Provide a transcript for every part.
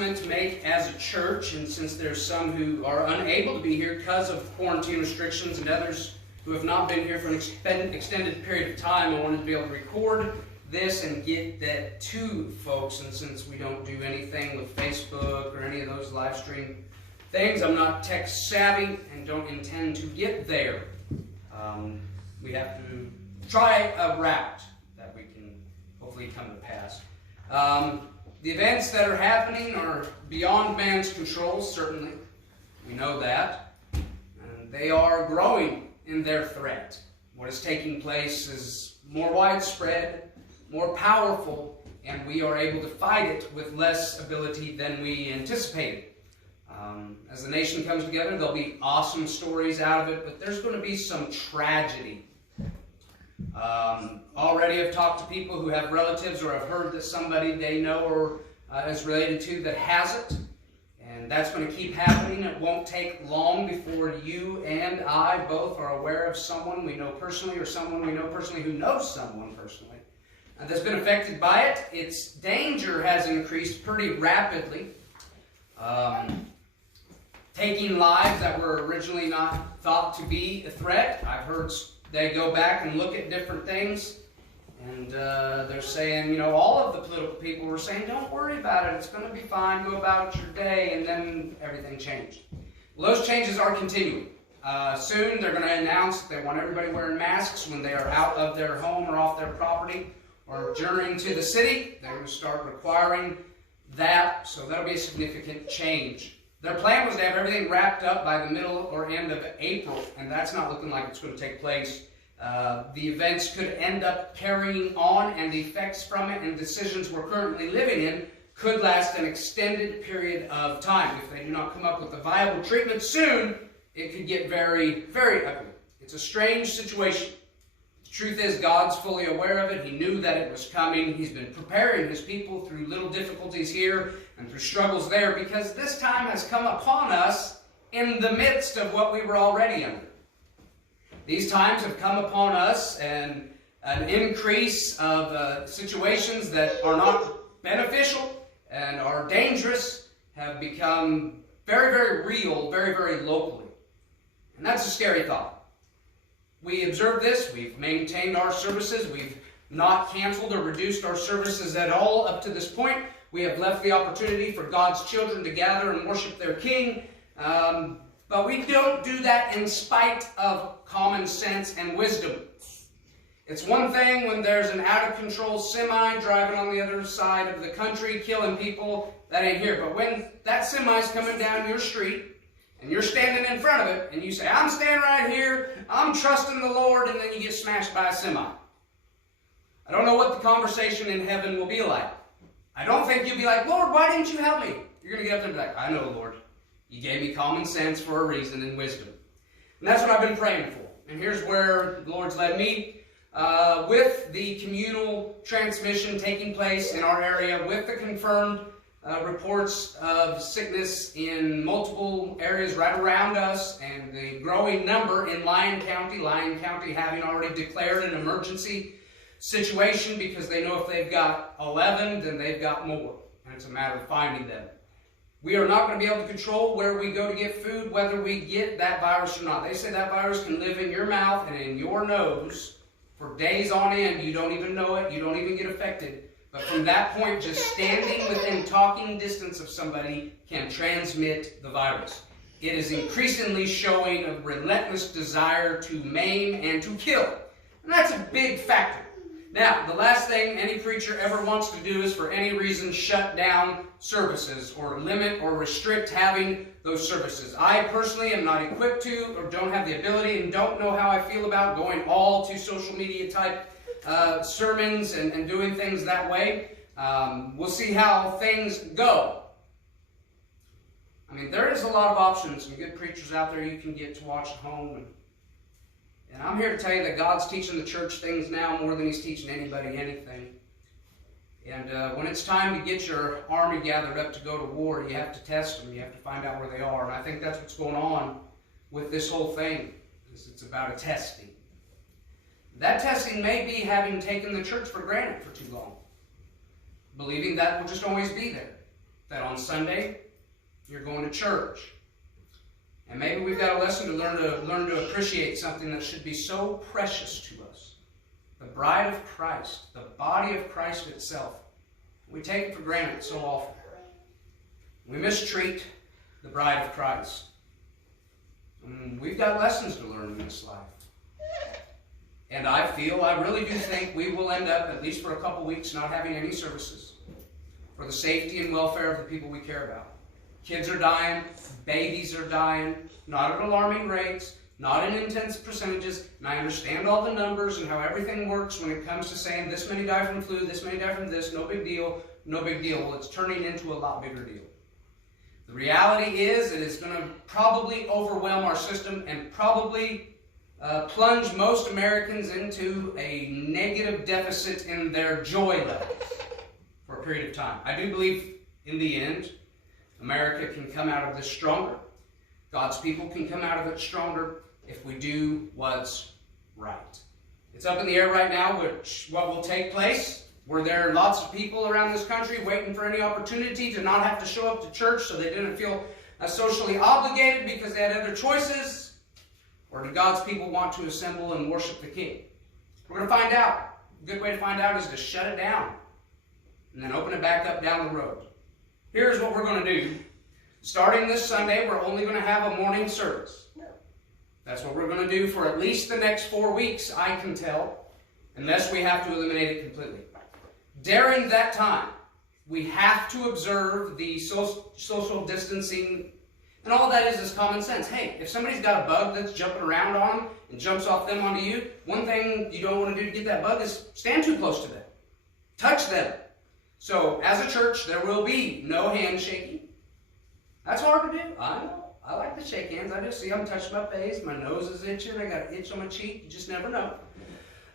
announcement to make as a church, and since there's some who are unable to be here because of quarantine restrictions and others who have not been here for an extended period of time, I wanted to be able to record this and get that to folks. And since we don't do anything with Facebook or any of those live stream things, I'm not tech savvy and don't intend to get there. We have to try a route that we can hopefully come to pass. The events that are happening are beyond man's control, certainly. We know that. And they are growing in their threat. What is taking place is more widespread, more powerful, and we are able to fight it with less ability than we anticipated. As the nation comes together, there'll be awesome stories out of it, but there's going to be some tragedy. Already I've talked to people who have relatives or have heard that somebody they know or is related to that has it. And that's going to keep happening. It won't take long before you and I both are aware of someone we know personally or someone we know personally who knows someone personally that's been affected by it. Its danger has increased pretty rapidly. Taking lives that were originally not thought to be a threat. I've heard they go back and look at different things, and they're saying, you know, all of the political people were saying, don't worry about it, it's going to be fine, go about your day, and then everything changed. Well, those changes are continuing. Soon they're going to announce that they want everybody wearing masks when they are out of their home or off their property or journeying to the city. They're going to start requiring that, so that'll be a significant change. Their plan was to have everything wrapped up by the middle or end of April, and that's not looking like it's going to take place. The events could end up carrying on, and the effects from it and decisions we're currently living in could last an extended period of time. If they do not come up with a viable treatment soon, it could get very, very ugly. It's a strange situation. The truth is, God's fully aware of it. He knew that it was coming. He's been preparing His people through little difficulties here and through struggles there, because this time has come upon us in the midst of what we were already under. These times have come upon us, and an increase of situations that are not beneficial and are dangerous have become very, very real, very, very locally. And that's a scary thought. We observe this. We've maintained our services. We've not canceled or reduced our services at all up to this point. We have left the opportunity for God's children to gather and worship their King. But we don't do that in spite of common sense and wisdom. It's one thing when there's an out-of-control semi driving on the other side of the country, killing people. That ain't here. But when that semi's coming down your street, and you're standing in front of it, and you say, I'm standing right here, I'm trusting the Lord, and then you get smashed by a semi. I don't know what the conversation in heaven will be like. I don't think you'll be like, Lord, why didn't you help me? You're going to get up there and be like, I know, Lord. You gave me common sense for a reason and wisdom. And that's what I've been praying for. And here's where the Lord's led me. With the communal transmission taking place in our area, with the confirmed reports of sickness in multiple areas right around us, and the growing number in Lyon County having already declared an emergency situation because they know if they've got 11, then they've got more. And it's a matter of finding them. We are not going to be able to control where we go to get food, whether we get that virus or not. They say that virus can live in your mouth and in your nose for days on end. You don't even know it. You don't even get affected. But from that point, just standing within talking distance of somebody can transmit the virus. It is increasingly showing a relentless desire to maim and to kill. And that's a big factor. Now, the last thing any preacher ever wants to do is for any reason shut down services or limit or restrict having those services. I personally am not equipped to or don't have the ability and don't know how I feel about going all to social media type sermons and doing things that way. We'll see how things go. I mean, there is a lot of options and good preachers out there you can get to watch at home. And I'm here to tell you that God's teaching the church things now more than He's teaching anybody anything. And when it's time to get your army gathered up to go to war, you have to test them. You have to find out where they are. And I think that's what's going on with this whole thing. It's about a testing. That testing may be having taken the church for granted for too long, believing that will just always be there. that on Sunday you're going to church. And maybe we've got a lesson to learn to appreciate something that should be so precious to us. The bride of Christ, the body of Christ itself. We take it for granted so often. We mistreat the bride of Christ. And we've got lessons to learn in this life. And I really do think we will end up, at least for a couple weeks, not having any services for the safety and welfare of the people we care about. Kids are dying, babies are dying, not at alarming rates, not in intense percentages, and I understand all the numbers and how everything works when it comes to saying this many die from flu, this many die from this, no big deal, no big deal. Well, it's turning into a lot bigger deal. The reality is it is going to probably overwhelm our system and probably plunge most Americans into a negative deficit in their joy levels for a period of time. I do believe in the end, America can come out of this stronger. God's people can come out of it stronger if we do what's right. It's up in the air right now what will take place. Were there lots of people around this country waiting for any opportunity to not have to show up to church so they didn't feel socially obligated because they had other choices? Or do God's people want to assemble and worship the King? We're going to find out. A good way to find out is to shut it down and then open it back up down the road. Here's what we're going to do. Starting this Sunday, we're only going to have a morning service. That's what we're going to do for at least the next 4 weeks, I can tell, unless we have to eliminate it completely. During that time, we have to observe the social distancing, and all that is common sense. Hey, if somebody's got a bug that's jumping around on them and jumps off them onto you, one thing you don't want to do to get that bug is stand too close to them. Touch them. So, as a church, there will be no handshaking. That's hard to do. I know. I like to shake hands. I just see I'm touching my face. My nose is itching. I got an itch on my cheek. You just never know.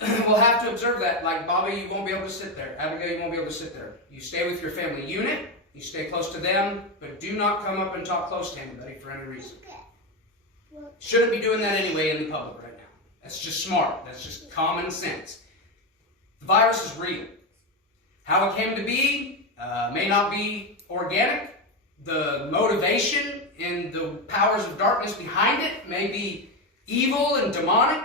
We'll have to observe that. Like, Bobby, you won't be able to sit there. Abigail, you won't be able to sit there. You stay with your family unit. You stay close to them. But do not come up and talk close to anybody for any reason. Shouldn't be doing that anyway in the public right now. That's just smart. That's just common sense. The virus is real. How it came to be may not be organic. The motivation and the powers of darkness behind it may be evil and demonic,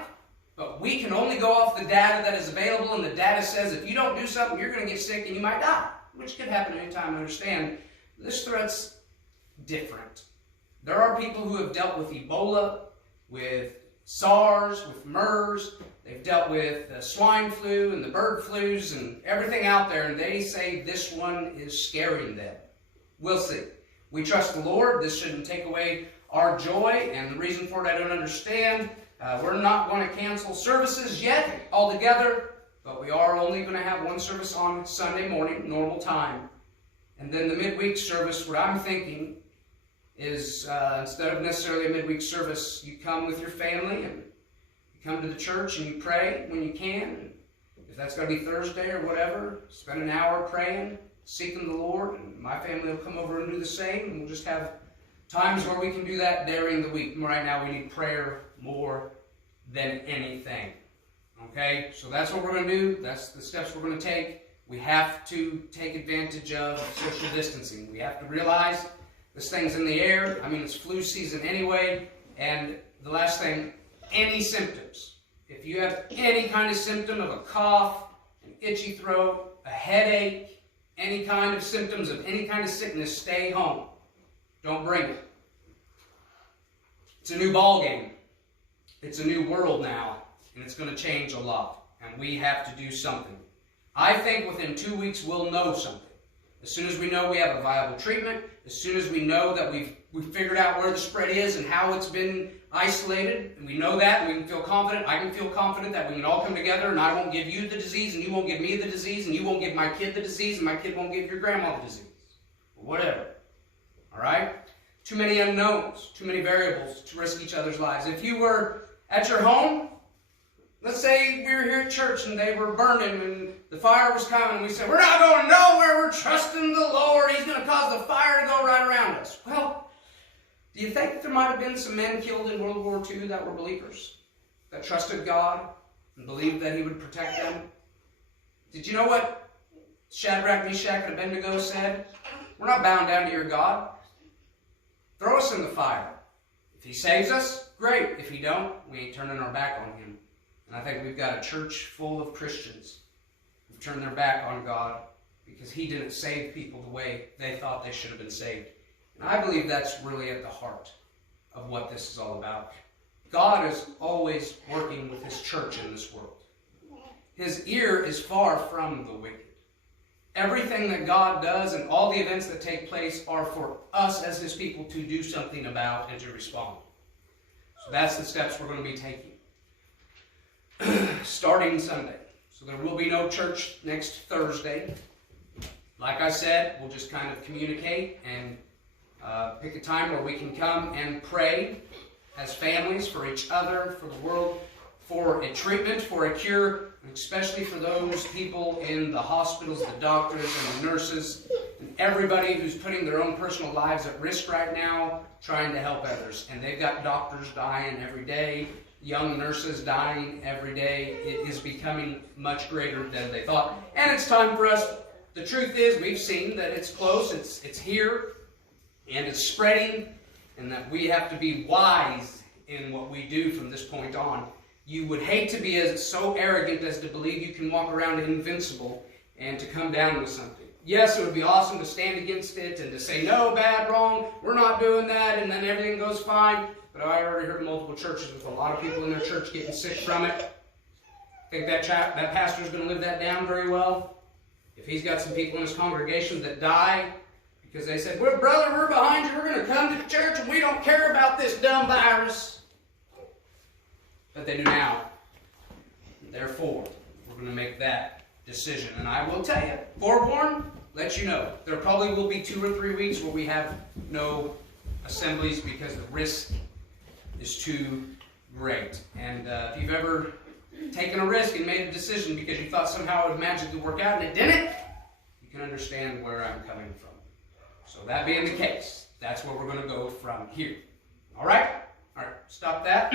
but we can only go off the data that is available, and the data says if you don't do something, you're going to get sick and you might die, which could happen anytime. Understand, this threat's different. There are people who have dealt with Ebola, with SARS, with MERS. They've dealt with the swine flu and the bird flus and everything out there, and they say this one is scaring them. We'll see. We trust the Lord. This shouldn't take away our joy, and the reason for it I don't understand. We're not going to cancel services yet altogether, but we are only going to have one service on Sunday morning, normal time. And then the midweek service, what I'm thinking is instead of necessarily a midweek service, you come with your family and you come to the church and you pray when you can. If that's going to be Thursday or whatever, spend an hour praying, seeking the Lord, and my family will come over and do the same, and we'll just have times where we can do that during the week. Right now we need prayer more than anything. Okay? So that's what we're going to do. That's the steps we're going to take. We have to take advantage of social distancing. We have to realize this thing's in the air. I mean, it's flu season anyway. And the last thing, any symptoms. If you have any kind of symptom of a cough, an itchy throat, a headache, any kind of symptoms of any kind of sickness, stay home. Don't bring it. It's a new ball game. It's a new world now, and it's going to change a lot, and we have to do something. I think within 2 weeks we'll know something. As soon as we know we have a viable treatment, as soon as we know that we've figured out where the spread is and how it's been isolated, and we know that, and we can feel confident, I can feel confident that we can all come together, and I won't give you the disease, and you won't give me the disease, and you won't give my kid the disease, and my kid won't give your grandma the disease. Whatever. All right? Too many unknowns, too many variables to risk each other's lives. If you were at your home, let's say we were here at church and they were burning and the fire was coming, and we said, we're not going nowhere, we're trusting the Lord, He's going to cause the fire to go right around us. Well, do you think there might have been some men killed in World War II that were believers, that trusted God and believed that He would protect them? Did you know what Shadrach, Meshach, and Abednego said? we're not bound down to your God. Throw us in the fire. If he saves us, great. If he don't, we ain't turning our back on him. And I think we've got a church full of Christians who've turned their back on God because he didn't save people the way they thought they should have been saved. And I believe that's really at the heart of what this is all about. God is always working with his church in this world. His ear is far from the wicked. Everything that God does and all the events that take place are for us as his people to do something about and to respond. So that's the steps we're going to be taking. Starting Sunday. So there will be no church next Thursday. Like I said, we'll just kind of communicate and pick a time where we can come and pray as families for each other, for the world, for a treatment, for a cure, especially for those people in the hospitals, the doctors and the nurses, and everybody who's putting their own personal lives at risk right now trying to help others. And they've got doctors dying every day, young nurses dying every day. It is becoming much greater than they thought. And it's time for us. The truth is, we've seen that it's close, it's here, and it's spreading, and that we have to be wise in what we do from this point on. You would hate to be so arrogant as to believe you can walk around invincible and to come down with something. Yes, it would be awesome to stand against it and to say, no, bad, wrong, we're not doing that, and then everything goes fine. But I already heard multiple churches with a lot of people in their church getting sick from it. Think that pastor's going to live that down very well? If he's got some people in his congregation that die because they said, well, brother, we're behind you, we're going to come to church, and we don't care about this dumb virus. But they do now. Therefore, we're going to make that decision. And I will tell you, forewarn, let you know, there probably will be 2 or 3 weeks where we have no assemblies because the risk is too great. And if you've ever taken a risk and made a decision because you thought somehow it would magically work out and it didn't, you can understand where I'm coming from. So that being the case, that's where we're going to go from here. All right? All right, stop that.